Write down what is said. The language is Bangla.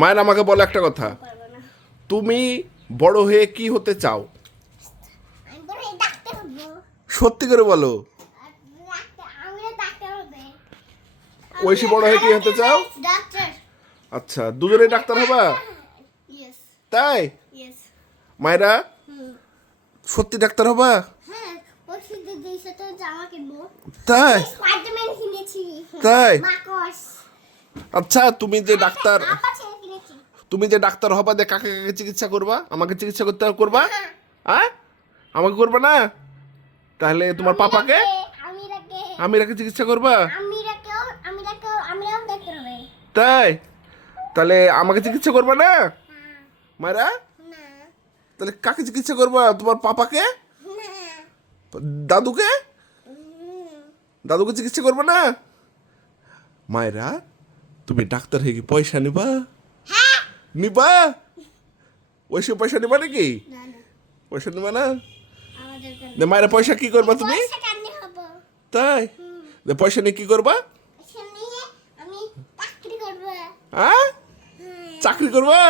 মায়ের আমাকে বলো একটা কথা, তুমি বড় হয়ে কি হতে চাও? সত্যি করে বলো, ঐশী বড় হয়ে কি হতে চাও? আচ্ছা, দুজনেই ডাক্তার হবা? তাই? মায়েরা সত্যি ডাক্তার হবা? তাই? তাই? আচ্ছা, তুমি যে ডাক্তার হবা, কাকে কাকে চিকিৎসা করবা? আমাকে চিকিৎসা করতে করবা? হ্যাঁ, আমাকে করবা না? তাহলে তোমার পাপাকে, আমিরাকে চিকিৎসা করবা? তাই? তাহলে আমাকে চিকিৎসা করবা না মায়েরা? তাহলে কাকে চিকিৎসা করবা? তোমার পাপাকে, দাদুকে? দাদুকে চিকিৎসা করবা না? মায়েরা, তুমি ডাক্তার হয়ে কি পয়সা নিবা? নিবা? ওইসব পয়সা নিবা নাকি? পয়সা নিবা না? মায়েরা পয়সা কি করবা তুমি? তাই? পয়সা নিয়ে কি করবা? হ্যাঁ, চাকরি করবা?